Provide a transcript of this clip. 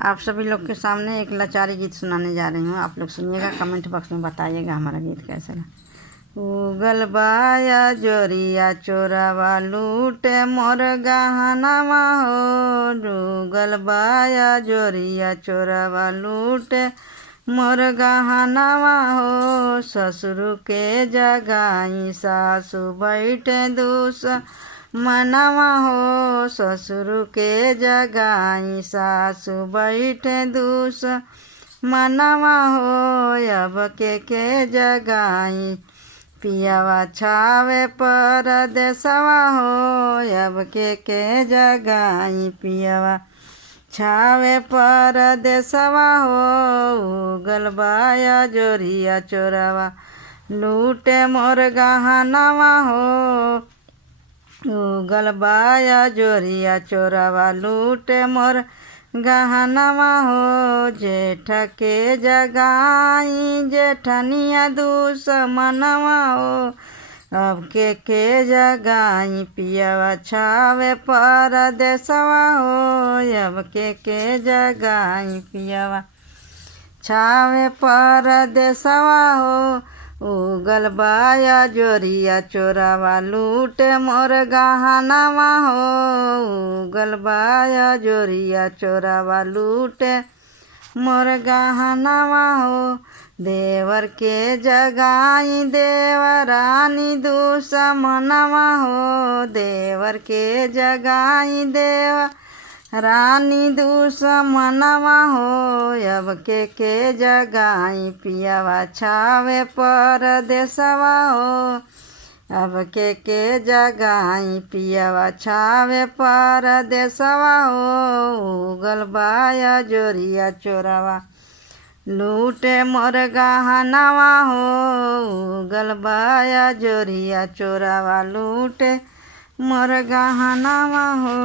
आप सभी लोग के सामने एक लाचारी गीत सुनाने जा रही हूँ। आप लोग सुनिएगा, कमेंट बॉक्स में बताइएगा हमारा गीत कैसा लगा। उगल बाया जोरिया चोरावा लूटे मोर गहनावा हो। उगल बाया जोरिया चोरावा लूटे मोर गहनावा हो। ससुर के जगाई सासु बैठे दूस मनवा हो। ससुर के जगाई सासु बैठे दूस मनवा हो। अब के जगाई पियावा छावे परदेसवा हो। अब के जगाई पियावा छावे परदेसवा हो। उगल बाया जोरिया चोरावा लूटे मोर गहनावा हो। उगल बाया जोरिया चोरावा लूटे मोर गहनावा हो। जेठ के जगाई जेठनिया दूस मनवा हो। अब के जगाई पियावा छावे परदेसवा हो। अब के जगाई पियावा छावे परदेसवा हो। उगल बाया जोरिया चोरावा लूटे मोर गहनावा हो। उगल बाया जोरिया चोरावा लूटे मोर गहनावा हो। देवर के जगाई देवरानी दूस मनवा हो। देवर के जगाई देवरानी दूस मनवा हो। अब के जगाई पियावा छावे परदेसवा हो। अब के जगाई पियावा छावे परदेसवा हो। उगल बाया जोरिया चोरावा लूटे मोर गहनावा हो। उगल बाया जोरिया चोरावा लूटे मोर गहनावा हो।